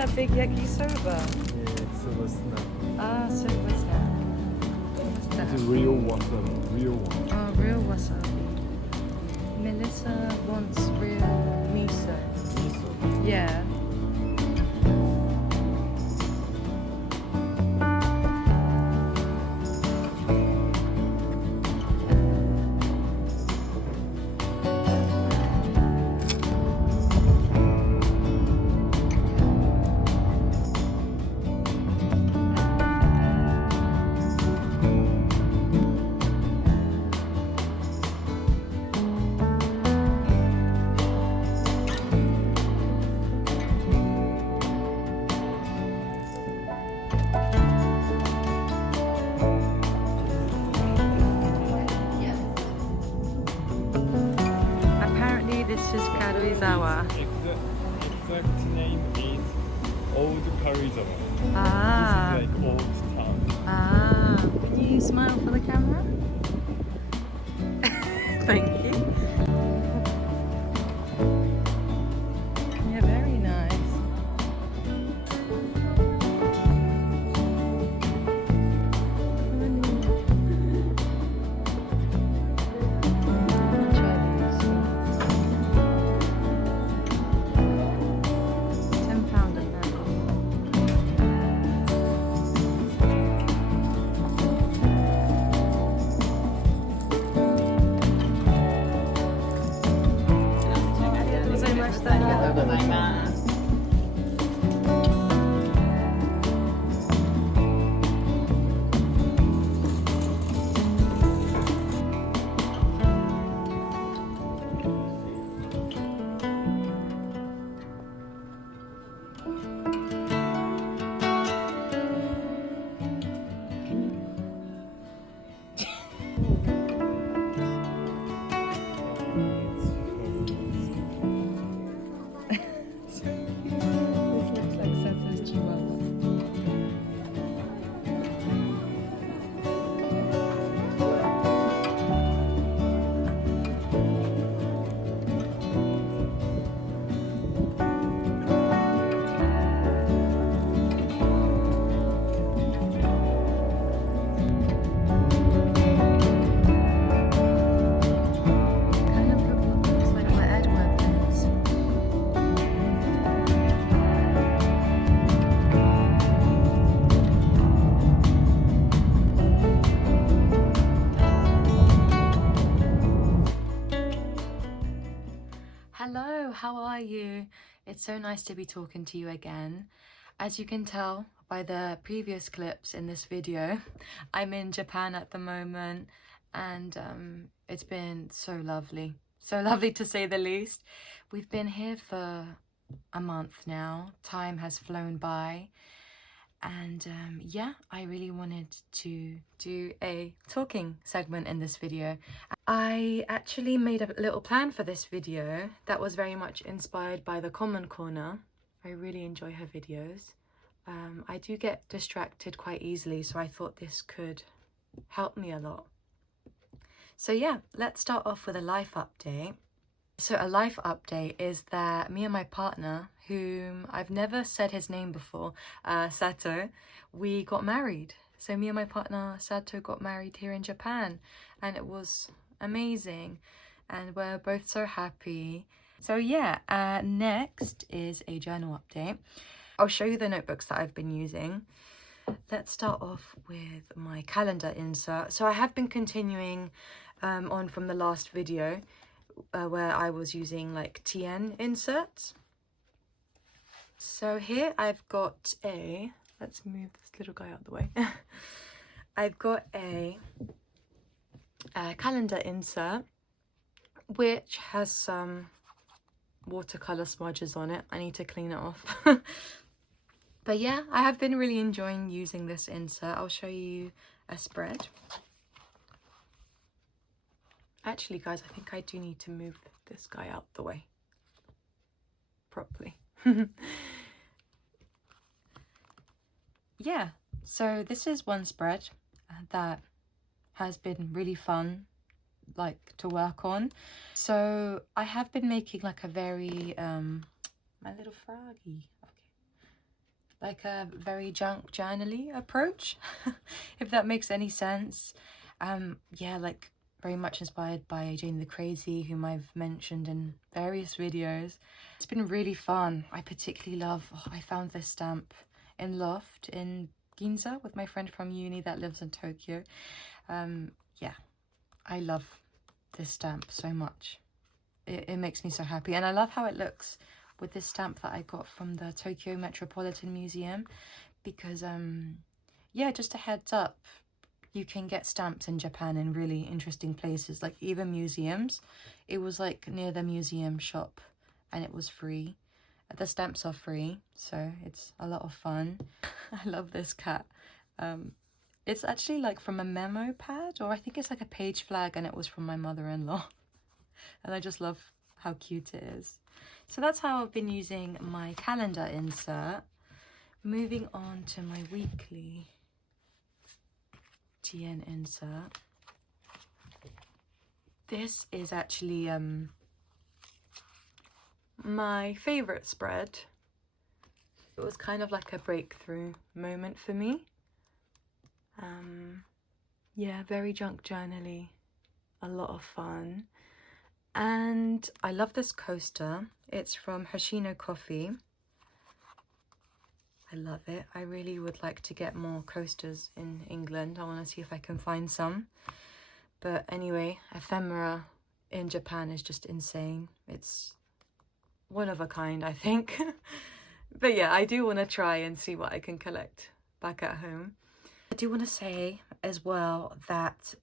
that big yakisoba? Yeah, silver snap. Ah, silver snap. What's that? It's a real wasabi, real one. Oh, real wasabi. Melissa wants real miso. Miso. Yeah. Apparently this is Karuizawa. Exact name is Old Karuizawa. Ah. This is like old town. Ah. Can you smile for the camera? Thank you. Yeah, very nice. Hello, how are you? It's so nice to be talking to you again. As you can tell by the previous clips in this video, I'm in Japan at the moment, and it's been so lovely to say the least. We've been here for a month now. Time has flown by, and yeah, I really wanted to do a talking segment in this video. I actually made a little plan for this video that was very much inspired by the Common Corner. I really enjoy her videos. I do get distracted quite easily, so I thought this could help me a lot. So yeah, let's start off with a life update. So a life update is that me and my partner, whom I've never said his name before, Sato, we got married. So me and my partner Sato got married here in Japan, and it was amazing, and we're both so happy. So yeah, next is a journal update. I'll show you the notebooks that I've been using. Let's start off with my calendar insert. So I have been continuing on from the last video where I was using like TN inserts. So here I've got a, let's move this little guy out of the way. I've got a calendar insert which has some watercolor smudges on it. I need to clean it off. But yeah, I have been really enjoying using this insert. I'll show you a spread. Actually guys, I think I do need to move this guy out the way properly. Yeah, so this is one spread that has been really fun like to work on. So I have been making like a very my little froggy, okay, like a very junk journaly approach, if that makes any sense. Yeah, like very much inspired by Jane the Crazy, whom I've mentioned in various videos. It's been really fun. I particularly love, I found this stamp in Loft in Ginza with my friend from uni that lives in Tokyo. Yeah, I love this stamp so much. It makes me so happy, and I love how it looks with this stamp that I got from the Tokyo Metropolitan Museum, because yeah, just a heads up, you can get stamps in Japan in really interesting places, like even museums. It was like near the museum shop and it was free. The stamps are free, so it's a lot of fun. I love this cat. It's actually like from a memo pad, or I think it's like a page flag, and it was from my mother-in-law. And I just love how cute it is. So that's how I've been using my calendar insert. Moving on to my weekly TN insert. This is actually my favorite spread. It was kind of like a breakthrough moment for me. Yeah, very junk journaly, a lot of fun. And I love this coaster. It's from Hoshino Coffee. I love it. I really would like to get more coasters in England. I want to see if I can find some. But anyway, ephemera in Japan is just insane. It's one of a kind, I think. But yeah, I do want to try and see what I can collect back at home. I do want to say as well that,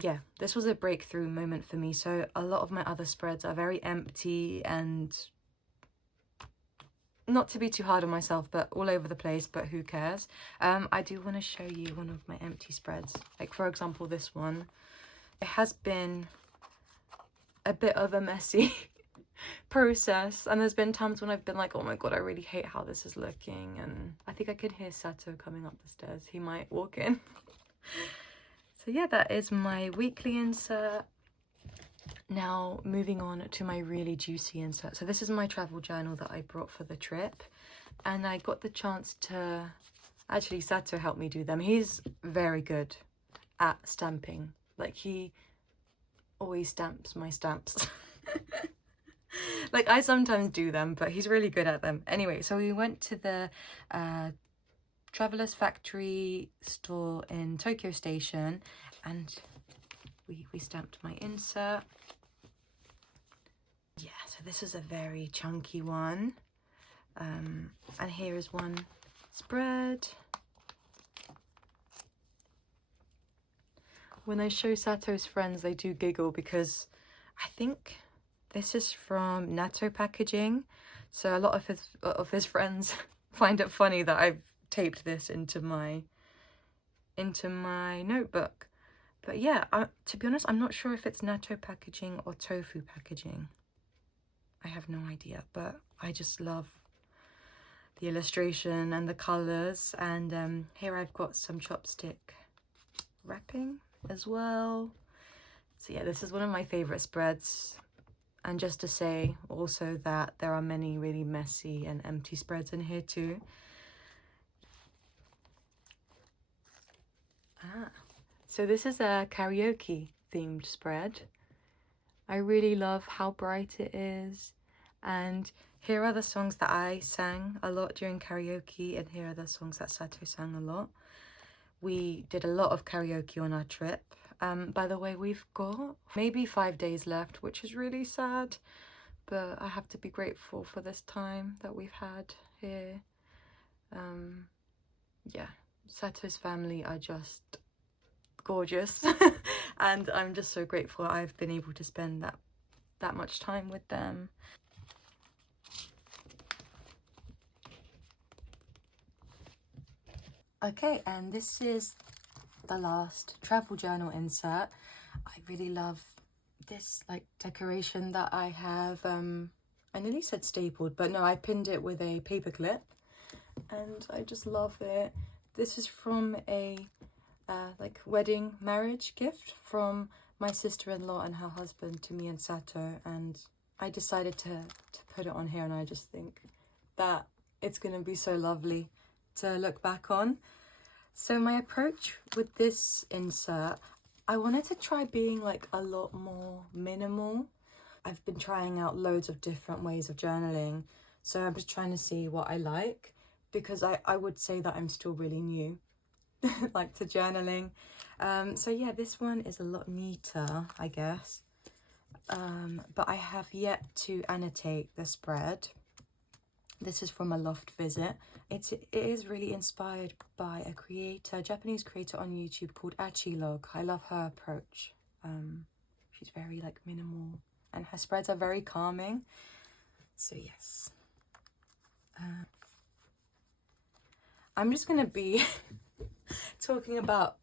yeah, this was a breakthrough moment for me. So a lot of my other spreads are very empty and, not to be too hard on myself, but all over the place, but who cares? I do want to show you one of my empty spreads. Like, for example, this one. It has been a bit of a messy process, and there's been times when I've been like, oh my god, I really hate how this is looking, and I think I could hear Sato coming up the stairs. He might walk in. So yeah, that is my weekly insert. Now moving on to my really juicy insert. So this is my travel journal that I brought for the trip, and I got the chance to, actually Sato helped me do them. He's very good at stamping. Like, he always stamps my stamps. Like, I sometimes do them, but he's really good at them. Anyway, so we went to the Traveller's Factory store in Tokyo Station, and we stamped my insert. Yeah, so this is a very chunky one. And here is one spread. When I show Sato's friends, they do giggle because I think this is from Natto packaging. So a lot of his friends find it funny that I've taped this into my notebook. But yeah, to be honest, I'm not sure if it's natto packaging or tofu packaging. I have no idea, but I just love the illustration and the colours. And here I've got some chopstick wrapping as well. So yeah, this is one of my favourite spreads. And just to say also that there are many really messy and empty spreads in here too. So this is a karaoke themed spread. I really love how bright it is, and here are the songs that I sang a lot during karaoke, and here are the songs that Sato sang a lot. We did a lot of karaoke on our trip. By the way, we've got maybe 5 days left, which is really sad, but I have to be grateful for this time that we've had here. Yeah, Sato's family are just gorgeous and I'm just so grateful I've been able to spend that much time with them. Okay, and this is the last travel journal insert. I really love this like decoration that I have. I nearly said stapled, but no, I pinned it with a paper clip and I just love it. This is from a like wedding marriage gift from my sister-in-law and her husband to me and Sato, and I decided to put it on here, and I just think that it's gonna be so lovely to look back on. So my approach with this insert, I wanted to try being like a lot more minimal. I've been trying out loads of different ways of journaling, so I'm just trying to see what I like, because I would say that I'm still really new like to journaling. So yeah, this one is a lot neater, I guess. But I have yet to annotate the spread. This is from a loft visit. It is really inspired by a Japanese creator on YouTube called Achilog. I love her approach. She's very like minimal, and her spreads are very calming. So yes. I'm just gonna be talking about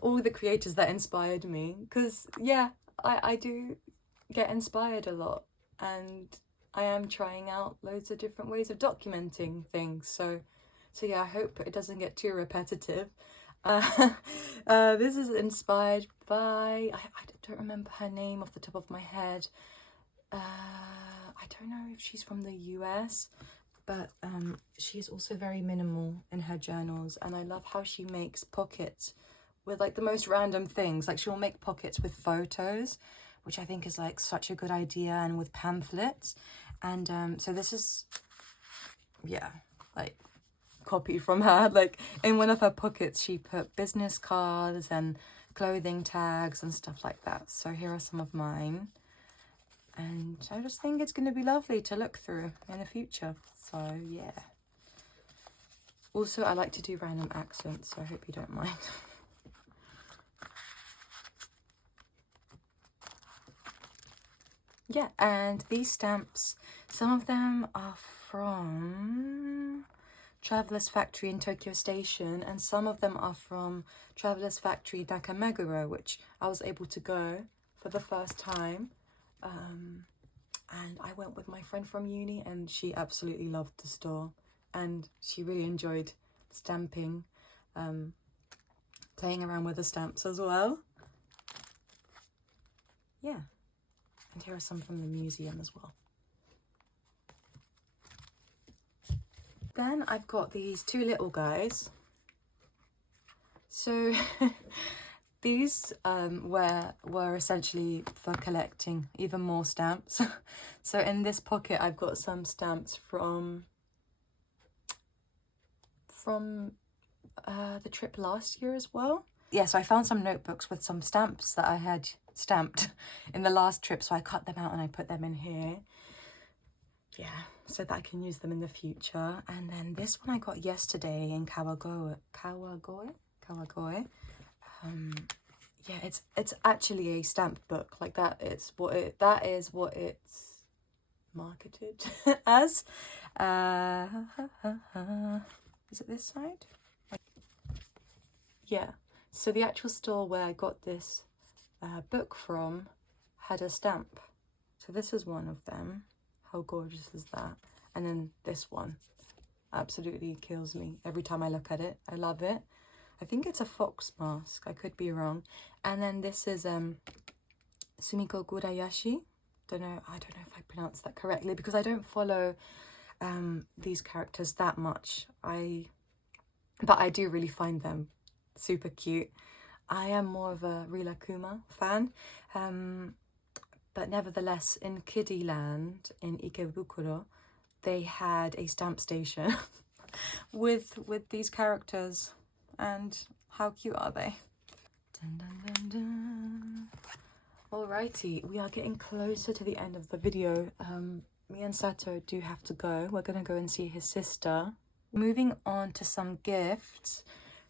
all the creators that inspired me, because yeah, I do get inspired a lot, and I am trying out loads of different ways of documenting things. So yeah, I hope it doesn't get too repetitive. This is inspired by, I don't remember her name off the top of my head. I don't know if she's from the US, but she's also very minimal in her journals, and I love how she makes pockets with like the most random things. Like she'll make pockets with photos, which I think is like such a good idea, and with pamphlets. And so this is, yeah, like copy from her. Like in one of her pockets she put business cards and clothing tags and stuff like that. So here are some of mine, and I just think it's going to be lovely to look through in the future. So yeah. Also, I like to do random accents, so I hope you don't mind. Yeah, and these stamps, some of them are from Traveller's Factory in Tokyo Station, and some of them are from Traveller's Factory Nakameguro, which I was able to go for the first time. And I went with my friend from uni, and she absolutely loved the store, and she really enjoyed stamping, playing around with the stamps as well. Yeah. And here are some from the museum as well. Then I've got these two little guys. So these were essentially for collecting even more stamps. So in this pocket I've got some stamps from the trip last year as well. Yeah, so I found some notebooks with some stamps that I had stamped in the last trip, so I cut them out and I put them in here. Yeah, so that I can use them in the future. And then this one I got yesterday in Kawagoe. Yeah, it's actually a stamp book. Like that is what it's marketed as. Is it this side? Yeah. So the actual store where I got this book from had a stamp. So this is one of them. How gorgeous is that? And then this one absolutely kills me every time I look at it. I love it. I think it's a fox mask. I could be wrong. And then this is Sumiko Gurayashi. I don't know if I pronounced that correctly, because I don't follow these characters that much. But I do really find them super cute. I am more of a Rilakuma fan, but nevertheless in Kiddieland in Ikebukuro they had a stamp station with these characters, and how cute are they? Dun, dun, dun, dun. Alrighty, we are getting closer to the end of the video. Me and Sato do have to go. We're gonna go and see his sister. Moving on to some gifts.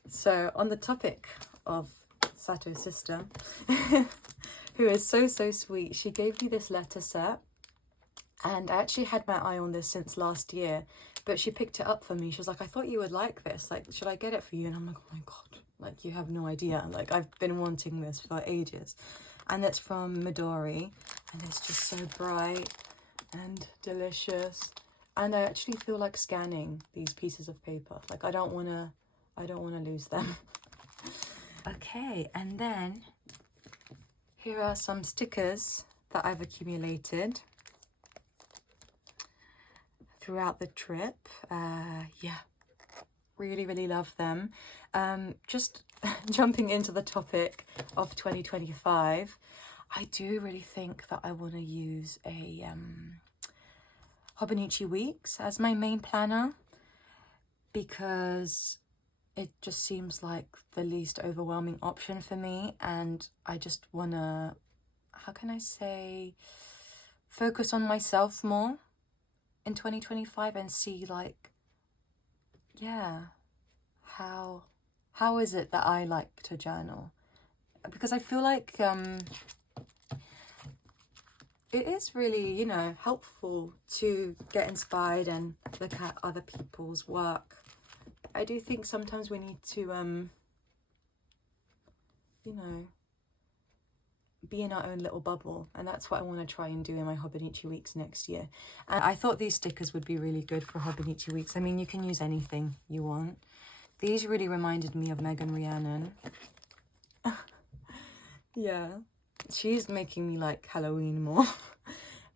So on the topic of Sato's sister, who is so sweet, she gave me this letter set, and I actually had my eye on this since last year, but she picked it up for me. She was like, I thought you would like this, like, should I get it for you? And I'm like, oh my god, like, you have no idea, like, I've been wanting this for ages. And it's from Midori, and it's just so bright and delicious, and I actually feel like scanning these pieces of paper. Like, I don't want to lose them. Okay, and then here are some stickers that I've accumulated throughout the trip. Yeah, really love them. Just jumping into the topic of 2025, I do really think that I want to use a Hobonichi Weeks as my main planner, because it just seems like the least overwhelming option for me, and I just want to, how can I say, focus on myself more in 2025 and see, like, yeah, how is it that I like to journal? Because I feel like it is really, you know, helpful to get inspired and look at other people's work. I do think sometimes we need to, you know, be in our own little bubble, and that's what I want to try and do in my Hobonichi Weeks next year. And I thought these stickers would be really good for Hobonichi Weeks. I mean, you can use anything you want. These really reminded me of Megan Rhiannon. Yeah, she's making me like Halloween more.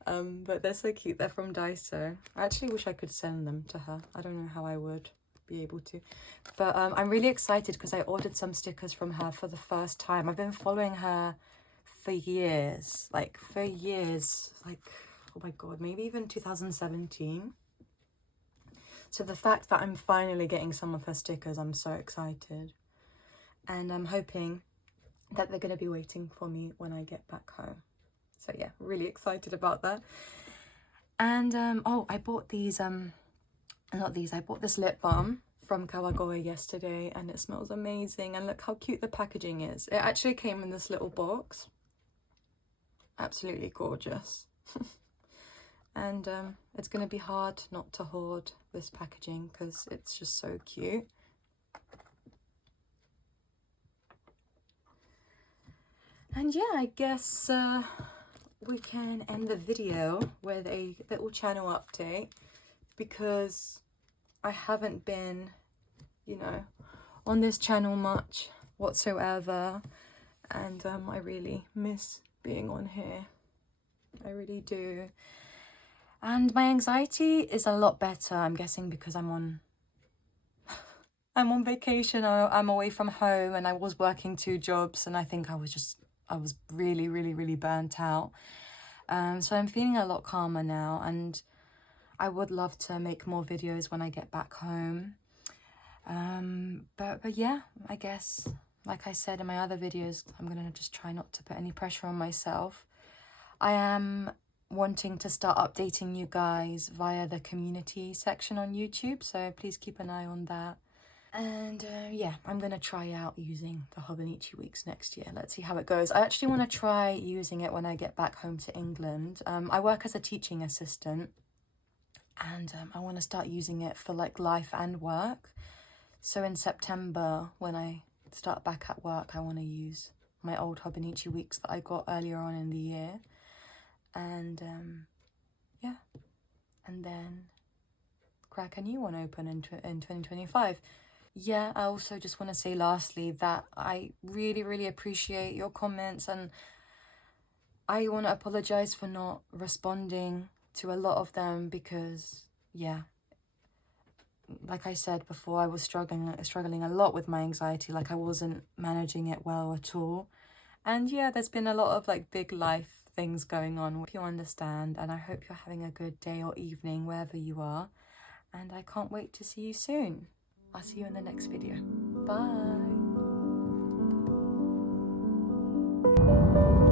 But they're so cute. They're from Daiso. I actually wish I could send them to her. I don't know how I would be able to, but I'm really excited because I ordered some stickers from her for the first time. I've been following her for years, like oh my god, maybe even 2017. So the fact that I'm finally getting some of her stickers, I'm so excited, and I'm hoping that they're going to be waiting for me when I get back home. So yeah, really excited about that. And oh, I bought these I bought this lip balm from Kawagoe yesterday, and it smells amazing, and look how cute the packaging is. It actually came in this little box. Absolutely gorgeous. And it's gonna be hard not to hoard this packaging because it's just so cute. And yeah, I guess we can end the video with a little channel update, because I haven't been, you know, on this channel much whatsoever, and I really miss being on here. I really do. And my anxiety is a lot better, I'm guessing because I'm on vacation. I'm away from home, and I was working 2 jobs, and I think I was really burnt out. So I'm feeling a lot calmer now, and I would love to make more videos when I get back home. But yeah, I guess, like I said in my other videos, I'm gonna just try not to put any pressure on myself. I am wanting to start updating you guys via the community section on YouTube, so please keep an eye on that. And yeah, I'm gonna try out using the Hobonichi Weeks next year. Let's see how it goes. I actually want to try using it when I get back home to England. I work as a teaching assistant, and I want to start using it for like life and work. So in September, when I start back at work, I want to use my old Hobonichi Weeks that I got earlier on in the year. And yeah, and then crack a new one open in 2025. Yeah, I also just want to say lastly that I really appreciate your comments, and I want to apologize for not responding to a lot of them, because yeah, like I said before, I was struggling a lot with my anxiety. Like, I wasn't managing it well at all. And yeah, there's been a lot of like big life things going on. I hope you understand, and I hope you're having a good day or evening wherever you are, and I can't wait to see you soon. I'll see you in the next video. Bye.